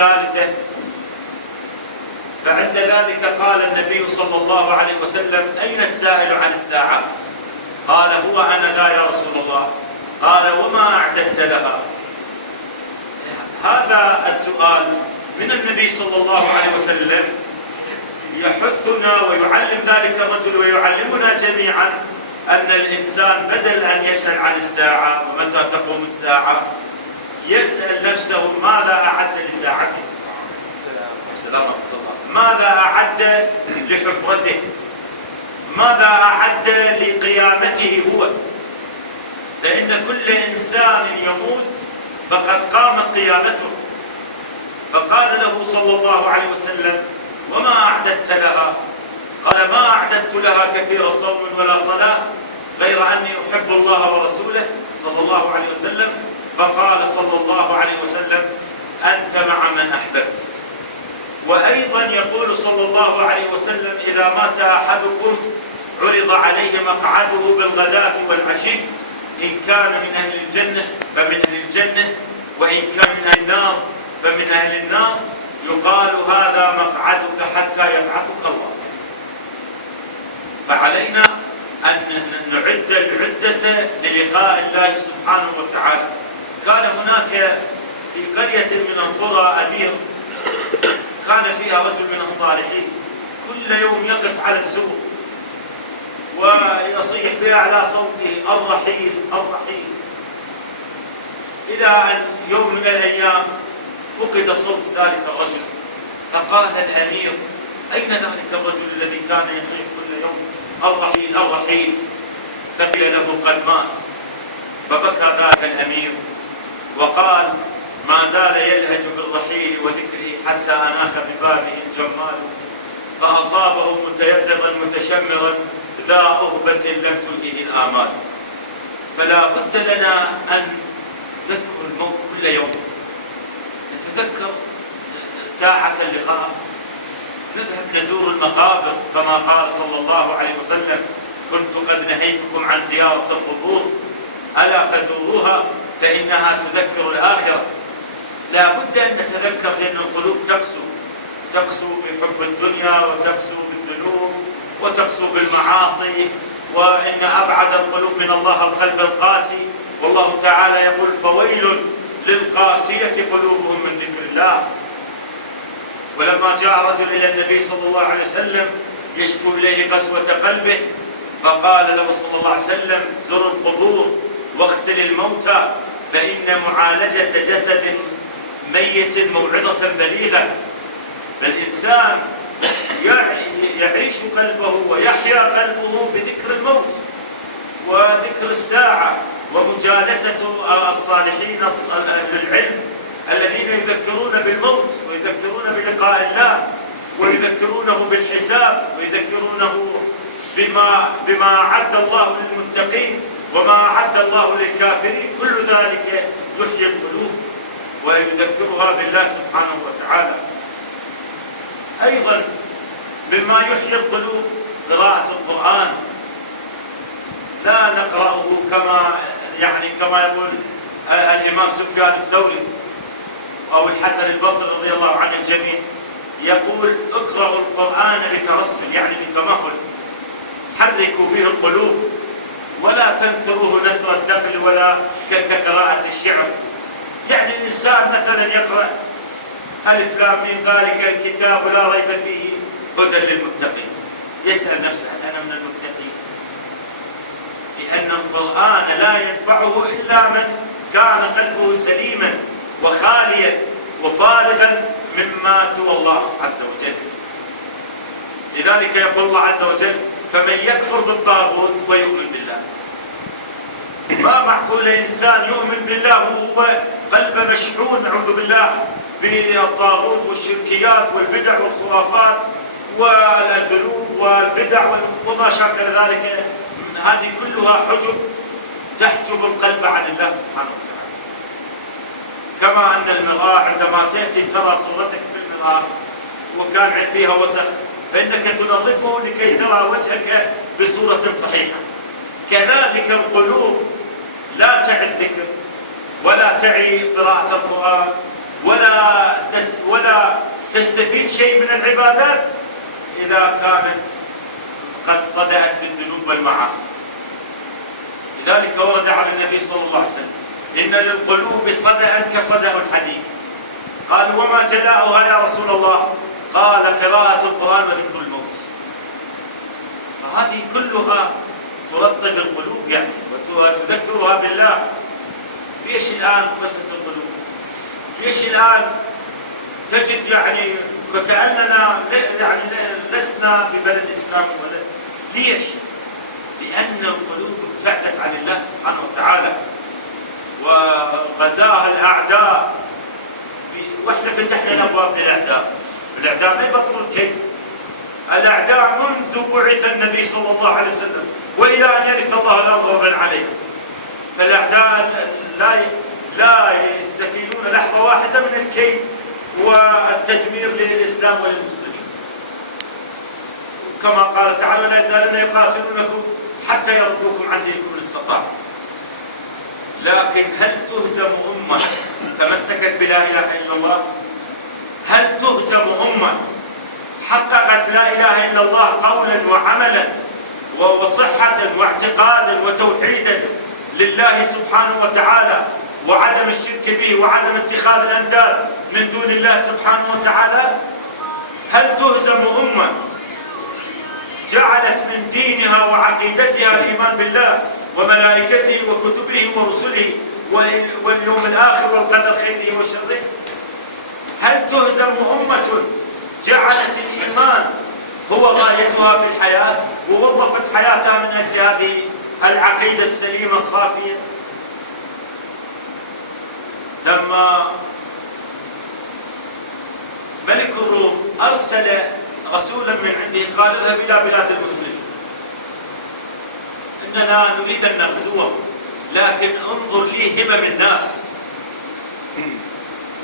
الثالثة. فعند ذلك قال النبي صلى الله عليه وسلم: أين السائل عن الساعة؟ قال: هو أنا ذا يا رسول الله. قال: وما أعددت لها؟ هذا السؤال من النبي صلى الله عليه وسلم يحثنا ويعلم ذلك الرجل ويعلمنا جميعا أن الإنسان بدل أن يسأل عن الساعة ومتى تقوم الساعة يسأل نفسه ماذا أعد لساعته، ماذا أعد لحفرته، ماذا أعد لقيامته هو. لأن كل إنسان يموت فقد قامت قيامته. فقال له صلى الله عليه وسلم: وما أعددت لها؟ قال: ما أعددت لها كثير صوم ولا صلاة غير أني أحب الله ورسوله صلى الله عليه وسلم. فقال صلى الله عليه وسلم: أنت مع من أحببت. وأيضا يقول صلى الله عليه وسلم: إذا مات أحدكم عرض عليه مقعده بالغداة والعشي، إن كان من أهل الجنة فمن أهل الجنة، وإن كان من أهل النار فمن أهل النار، يقال: هذا مقعدك حتى يبعثك الله. فعلينا أن نعد العدة للقاء الله سبحانه وتعالى. كان هناك في قرية من القرى أمير كان فيها رجل من الصالحين، كل يوم يقف على السوق ويصيح بأعلى صوته: الرحيل الرحيل. إلى أن يوم من الأيام فقد صوت ذلك الرجل، فقال الأمير: أين ذلك الرجل الذي كان يصيح كل يوم الرحيل الرحيل؟ فقيل له: قد مات. فبكى ذاك الأمير وقال: ما زال يلهج بالرحيل وذكره حتى أناخ ببابه الجمال، فأصابه متيدرا متشمرا ذا أهبة لم تلهه الآمال. فلا بد لنا أن نذكر الموت كل يوم، نتذكر ساعة اللقاء، نذهب نزور المقابر كما قال صلى الله عليه وسلم: كنت قد نهيتكم عن زيارة القبور ألا فزوروها فإنها تذكر الآخرة. لا بد أن نتذكر، لأن القلوب تقسو بحب الدنيا، وتقسو بالذنوب، وتقسو بالمعاصي، وإن أبعد القلوب من الله القلب القاسي. والله تعالى يقول: فويل للقاسية قلوبهم من ذكر الله. ولما جاء رجل إلى النبي صلى الله عليه وسلم يشكو إليه قسوة قلبه، فقال له صلى الله عليه وسلم: زر القبور واغسل الموتى، فإن معالجة جسد ميت موعظة بليغة. فالإنسان يعيش قلبه ويحيا قلبه بذكر الموت وذكر الساعة ومجالسة الصالحين أهل العلم الذين يذكرون بالموت ويذكرون بلقاء الله ويذكرونه بالحساب ويذكرونه بما أعد الله للمتقين وما أعد الله للكافرين. كل ذلك يحيي القلوب ويذكرها بالله سبحانه وتعالى. أيضا مما يحيي القلوب قراءة القرآن. لا نقرأه كما يقول الإمام سفيان الثوري أو الحسن البصري رضي الله عن الجميع، يقول: اقرأوا القرآن بترسل، يعني بتمهل، حركوا به القلوب، ولا تنثروه نثر الدقل ولا كقراءة الشعر. يعني الإنسان مثلا يقرأ ألف لام ميم ذلك الكتاب لا ريب فيه هدى للمتقين، يسأل نفسه: هل أنا من المتقين؟ لأن القرآن لا ينفعه إلا من كان قلبه سليما وخاليا وفارغا مما سوى الله عز وجل. لذلك يقول الله عز وجل: فمن يكفر بالطاغوت ويؤمن بالله. ما معقول إنسان يؤمن بالله وهو قلبه مشحون نعوذ بالله بالطاغوت والشركيات والبدع والخرافات والذنوب والبدع وما شاكل ذلك. هذه كلها حجب تحجب القلب عن الله سبحانه وتعالى. كما أن المرآة عندما تأتي ترى صورتك بالمرآة وكان فيها وسخ، فإنك تنظفه لكي ترى وجهك بصورة صحيحة. كذلك القلوب لا تعي الذكر ولا تعي قراءة القرآن ولا تستفيد شيء من العبادات إذا كانت قد صدأت بالذنوب والمعاصي. لذلك ورد على النبي صلى الله عليه وسلم: إن للقلوب صدأ كصدأ الحديد. قالوا: وما جلاؤها يا رسول الله؟ قال: قراءة القرآن وذكر الموت. فهذه كلها ترطب القلوب يعني وتذكرها بالله. ليش الآن قسوة القلوب؟ ليش الآن تجد يعني وكأننا يعني لسنا ببلد إسلام ولا؟ ليش؟ لأن القلوب ابتعدت عن الله سبحانه وتعالى وغزاها الأعداء. واحنا فتحنا الأبواب للأعداء. الأعداء ما يبطلون الكيد. الأعداء منذ بعث النبي صلى الله عليه وسلم وإلى أن يرث الله الأرض ومن عليها. فالأعداء لا يستكينون لحظة واحدة من الكيد والتدمير للإسلام وللمسلمين. كما قال تعالى: لا يزالون يقاتلونكم حتى يردوكم عن دينكم إن استطاعوا. لكن هل تهزم أمة تمسكت بلا إله إلا الله؟ هل تهزم أمة حققت لا إله إلا الله قولا وعملا وصحة واعتقادا وتوحيدا لله سبحانه وتعالى وعدم الشرك به وعدم اتخاذ الأنداد من دون الله سبحانه وتعالى؟ هل تهزم أمة جعلت من دينها وعقيدتها الإيمان بالله وملائكته وكتبه ورسله واليوم الآخر والقدر خيره وشره؟ هل تهزم أمة جعلت الإيمان هو غايتها في الحياة ووظفت حياتها من أجل هذه العقيدة السليمة الصافية؟ لما ملك الروم أرسل رسولا من عنده قال: اذهب إلى بلاد المسلمين، إننا نريد أن نغزوهم، لكن انظر لي همم الناس،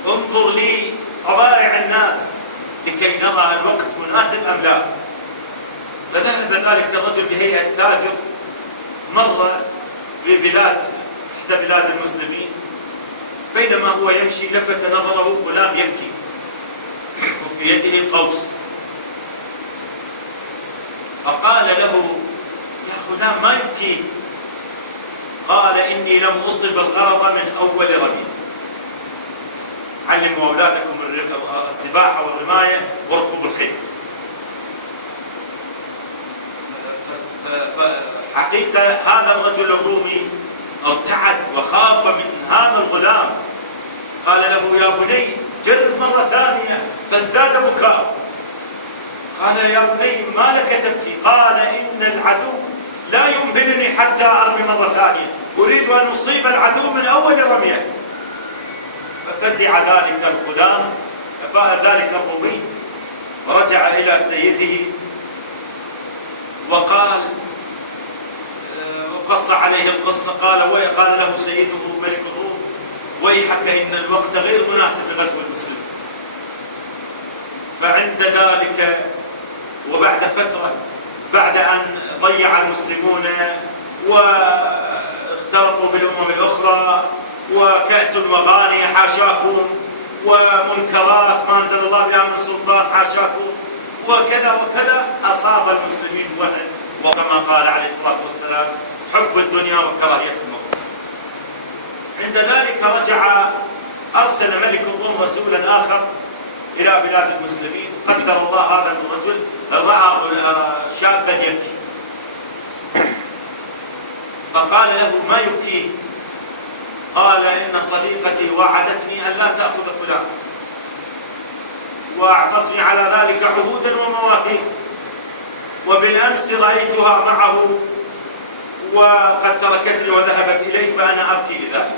انظر لي طبائع الناس لكي نرى الوقت مناسب أم لا. فذهب ذلك الرجل بهيئة تاجر، مر ببلاد إحدى بلاد المسلمين، بينما هو يمشي لفت نظره غلام يبكي وفي يده قوس، فقال له: يا غلام ما يبكي؟ قال: إني لم أصب الغرض من أول رمي. علموا أولادكم السباحة والرماية وركوب الخيل. فحقيقة هذا الرجل الرومي ارتعد وخاف من هذا الغلام. قال له: يا بني جرب مرة ثانية، فازداد بكاء. قال: يا بني ما لك تبكي؟ قال: إن العدو لا يمهلني حتى أرمي مرة ثانية، أريد أن أصيب العدو من أول رمية. ففزع ذلك الغلام، ذلك الرومي، ورجع إلى سيده وقال وقص عليه القصة. قال له سيده ملك الروم: ويحك إن الوقت غير مناسب لغزو المسلمين. فعند ذلك وبعد فترة، بعد أن ضيع المسلمون واختلطوا بالأمم الأخرى وكأس وغاني حاشاكم ومنكرات ما أنزل الله بها من سلطان حاشاكم وكذا وكذا، أصاب المسلمين وهن، وكما قال عليه الصلاة والسلام: حب الدنيا وكراهية الموت. عند ذلك أرسل ملك الروم رسولا آخر إلى بلاد المسلمين. قدر الله هذا الرجل رأى شابا يبكي، فقال له: ما يبكي؟ قال: إن صديقتي وعدتني أن لا تأخذ فلان، وأعطتني على ذلك عهودا ومواثيق، وبالأمس رأيتها معه وقد تركتني وذهبت إليه، فأنا أبكي لذلك.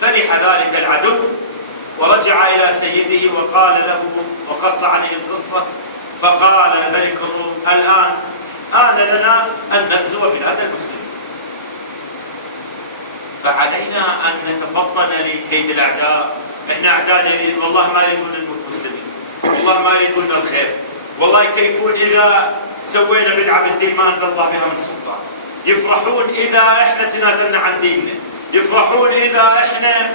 فرح ذلك العدو ورجع إلى سيده وقال له وقص عليه القصة. فقال ملك الروم: الآن آن لنا أن نغزو بلاد المسلمين، فعلينا أن نتفطن لكيد الأعداء. إحنا أعداء والله ما يريدون الموت مسلمين، والله ما يريدون الخير، والله يكيفون إذا سوينا بدعة بالدين ما أنزل الله بها من سلطان، يفرحون إذا إحنا تنازلنا عن ديننا، يفرحون إذا إحنا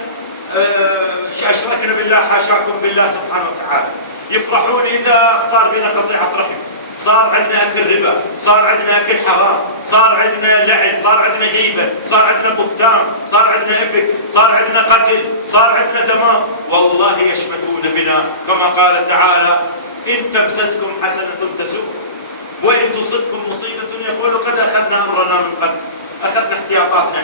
أشركنا بالله حاشاكم بالله سبحانه وتعالى. يفرحون إذا صار بنا قطيعة رحم، صار عندنا أكل ربا، صار عندنا أكل حرام، صار عندنا لعن، صار عندنا غيبة، صار عندنا بهتان، صار عندنا إفك، صار عندنا قتل، صار عندنا دماء. والله يشمتون بنا كما قال تعالى: إن تمسسكم حسنة تسؤهم وإن تصبكم مصيبة يقولوا قد أخذنا أمرنا من قبل. أخذنا احتياطاتنا،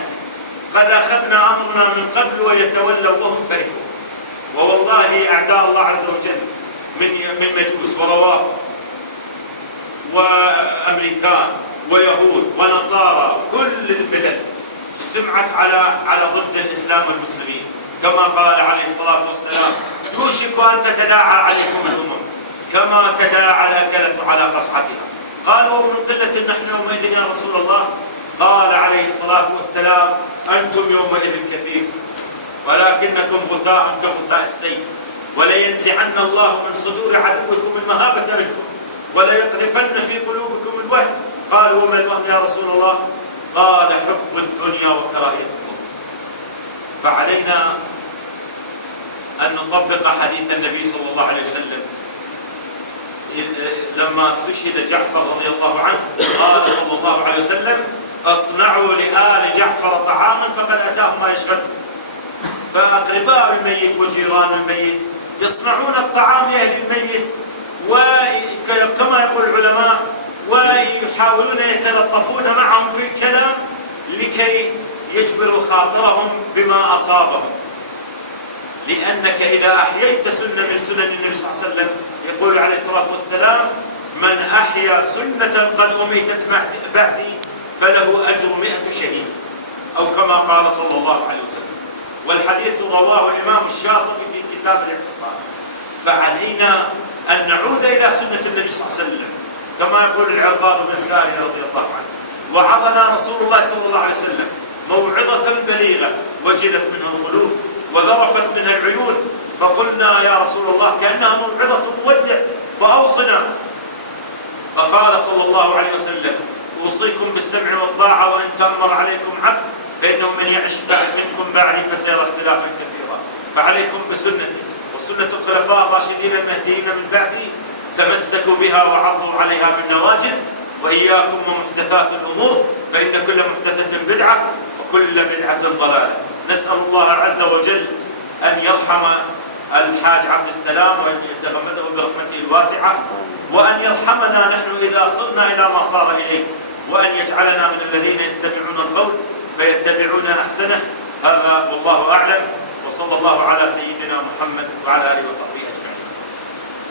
قد أخذنا أمرنا من قبل، ويتولوا وهم فرحون. ووالله أعداء الله عز وجل من مجوس وروافض وأمريكان ويهود ونصارى، كل البلاد اجتمعت على ضد الإسلام والمسلمين، كما قال عليه الصلاة والسلام: يوشك أن تتداعى عليكم الأمم كما تداعى الأكلة على قصعتها. قالوا: ومن قلة نحن يومئذ يا رسول الله؟ قال عليه الصلاة والسلام: أنتم يومئذ كثير ولكنكم غثاء كغثاء السيل، ولينزعن الله من صدور عدوكم المهابة منكم وليقذفن في قلوبكم الوهن. قالوا: وما الوهن يا رسول الله؟ قال: حب الدنيا وكراهية الموت. فعلينا أن نطبق حديث النبي صلى الله عليه وسلم لما استشهد جعفر رضي الله عنه، قال صلى الله عليه وسلم: اصنعوا لآل جعفر طعاما فقد أتاهم ما يشغلهم. فأقرباء الميت وجيران الميت يصنعون الطعام لأهل الميت، وكما يقول العلماء، ويحاولون يتلطفون معهم في الكلام لكي يجبروا خاطرهم بما أصابهم. لأنك إذا أحييت سنة من سنن النبي صلى الله عليه وسلم، يقول عليه الصلاة والسلام: من أحيا سنة قد أميتت بعدي فله أجر 100 شهيد، أو كما قال صلى الله عليه وسلم. والحديث رواه الإمام الشاطبي في كتاب الاعتصام. فعلينا أن نعود إلى سنة النبي صلى الله عليه وسلم، كما يقول العرباض بن سارية رضي الله عنه: وعظنا رسول الله صلى الله عليه وسلم موعظة بليغة وجلت منها القلوب وذرفت منها العيون، فقلنا: يا رسول الله كأنها موعظة مودع فأوصنا. فقال صلى الله عليه وسلم: أوصيكم بالسمع والطاعة وإن تأمر عليكم عبد، فإنه من يعش منكم بعدي فسيرى اختلافا كثيرا، فعليكم بسنتي وسنة الخلفاء الراشدين المهديين من بعدي، تمسكوا بها وعضوا عليها بالنواجذ، وإياكم ومحدثات الأمور، فإن كل محدثة بدعة وكل بدعة ضلالة. نسأل الله عز وجل أن يرحم الحاج عبد السلام وأن يتغمده برحمته الواسعة، وأن يرحمنا نحن إذا صرنا إلى ما صار إليه، وأن يجعلنا من الذين يستمعون القول فيتبعون أحسنه. هذا والله أعلم، وصلى الله على سيدنا محمد وعلى آله وصحبه أجمعين.